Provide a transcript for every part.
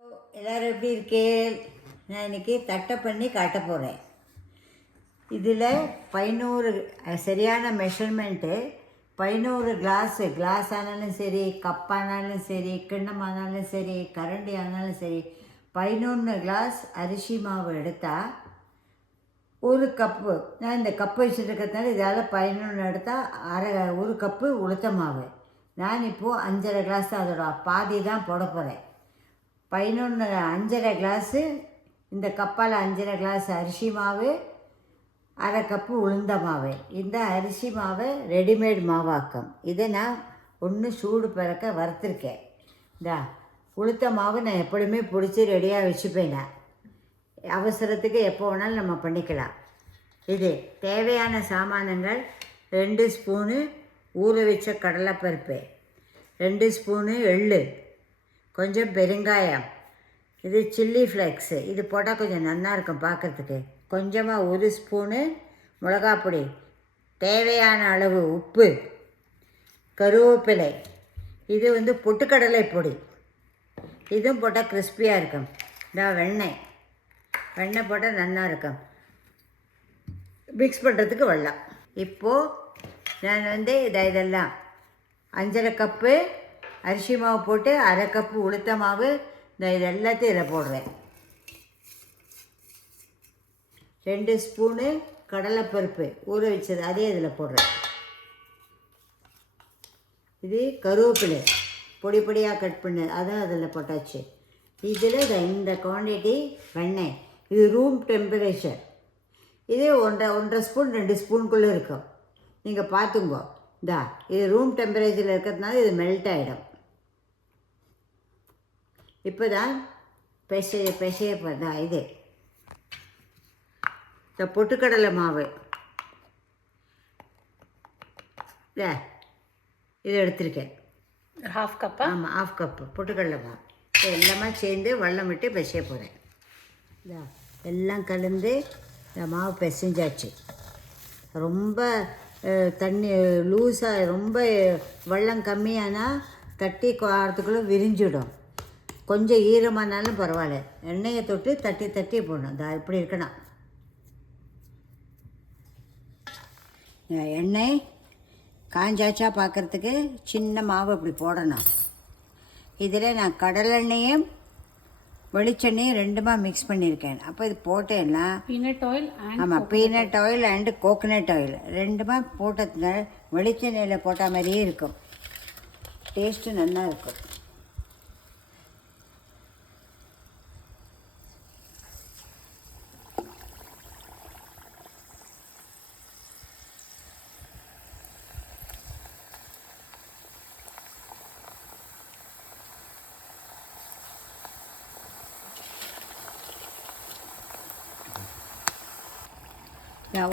எல்லோரும் எப்படி இருக்கே? நான் இன்றைக்கி தட்டை பண்ணி காட்ட போகிறேன். இதில் 11 சரியான மெஷர்மெண்ட்டு. 11 கிளாஸ் ஆனாலும் சரி, கப்பானாலும் சரி, கிண்ணமானாலும் சரி, கரண்டி ஆனாலும் சரி, 11 கிளாஸ் அரிசி மாவு எடுத்தால் ஒரு கப்பு. நான் இந்த கப்பு வச்சுருக்கிறதுனால இதால் 11 எடுத்தால் ஒரு கப்பு உளுத்த மாவு. நான் இப்போது 5.5 கிளாஸ் அதோட பாதி தான் போட போகிறேன். 11 5.5 கிளாஸு இந்த கப்பால் 5.5 கிளாஸ் அரிசி மாவு, அரை கப்பு உளுந்த மாவு. இந்த அரிசி மாவை ரெடிமேட் மாவாக்கம். இதை நான் ஒன்று சூடு பிறக்க வறுத்துருக்கேன். இந்த உளுத்த மாவு நான் எப்பொழுதுமே பிடிச்சி ரெடியாக வச்சுப்பேன். நான் அவசரத்துக்கு எப்போ வேணாலும் நம்ம பண்ணிக்கலாம். இது தேவையான சாமானங்கள்: 2 ஸ்பூனு ஊற வச்ச கடலைப்பருப்பு, 2 ஸ்பூனு எள்ளு, கொஞ்சம் பெருங்காயம், இது சில்லி ஃப்ளேக்ஸு, இது போட்டால் கொஞ்சம் நல்லாயிருக்கும் பார்க்குறதுக்கு. கொஞ்சமாக 1 ஸ்பூனு மிளகாப்பொடி, தேவையான அளவு உப்பு, கருவேப்பிலை, இது பொட்டுக்கடலை பொடி, இதுவும் போட்டால் கிறிஸ்பியாக இருக்கும். வெண்ணெய் போட்டால் நல்லா இருக்கும். மிக்ஸ் பண்ணுறதுக்கு வெல்லம். இப்போது நான் இதெல்லாம் 5.5 கப்பு அரிசி மாவு போட்டு அரை கப்பு உளுத்த மாவு, இது எல்லாத்தையும் இதில் போடுறேன். 2 ஸ்பூனு கடலைப்பருப்பு ஊற வச்சது, அதே இதில் போடுறேன். இது கருவேப்பிலை பொடி பொடியாக கட் பண்ணு, அதுவும் அதில் போட்டாச்சு. இதில் இந்த குவான்டிட்டி வெண்ணெய். இது ரூம் டெம்பரேச்சர். இது 1.5 ஸ்பூன் 2 ஸ்பூனுக்குள்ளே இருக்கும். நீங்கள் பார்த்துங்கோ. இது ரூம் டெம்பரேச்சரில் இருக்கிறதுனால இது மெல்ட் ஆகிடும். இப்போ தான் பிசைய போதா. இது இந்த பொட்டுக்கடலை மாவு, இது எடுத்திருக்கேன். ½ கப்பா? ஆமாம், ½ கப்பு பொட்டுக்கடலை மாவு. எல்லாமே சேர்ந்து வெல்லம் விட்டு பிசைய போகிறேன். எல்லாம் கலந்து இந்த மாவு பிசைஞ்சாச்சு. ரொம்ப தண்ணி லூஸாக, ரொம்ப வெல்லம் கம்மியானால் தட்டி வாரத்துக்குள்ளே விரிஞ்சிடும். கொஞ்சம் ஈரமானாலும் பரவாயில்ல, எண்ணெயை தொட்டு தட்டி தட்டி போடணும். இப்படி இருக்கணும். எண்ணெய் காஞ்சாச்சா பார்க்குறதுக்கு சின்ன மாவு இப்படி போடணும். இதில் நான் கடலெண்ணெயும் வெளிச்செண்ணையும் ரெண்டுமா மிக்ஸ் பண்ணியிருக்கேன். அப்போ இது போட்டேன்னா பீனட் ஆயில், ஆமாம், peanut oil and coconut oil ரெண்டுமா போட்டதுனால வெளிச்செண்ணையில் போட்ட மாதிரியே இருக்கும். டேஸ்ட்டு நல்லா இருக்கும்.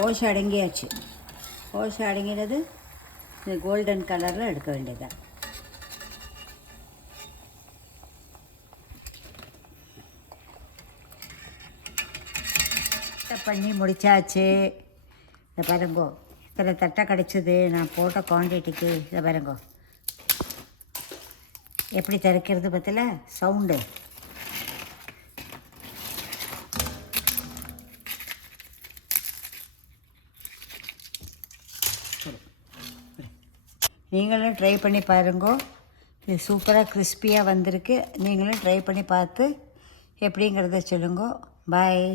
ஓசை அடங்கியாச்சு. ஓசை அடங்கினது இந்த கோல்டன் கலரில் எடுக்க வேண்டியதான். பண்ணி முடித்தாச்சு. இதை பாருங்கோ, இத்தனை தட்டை கிடச்சிது நான் போட்ட குவான்டிட்டிக்கு. இதை பாருங்கோ எப்படி திறக்கிறது பற்றில சவுண்டு. நீங்களும் ட்ரை பண்ணி பாருங்கோ. இது சூப்பராக கிறிஸ்பியாக வந்திருக்கு. நீங்களும் ட்ரை பண்ணி பார்த்து எப்படிங்கிறத சொல்லுங்கோ. பாய்.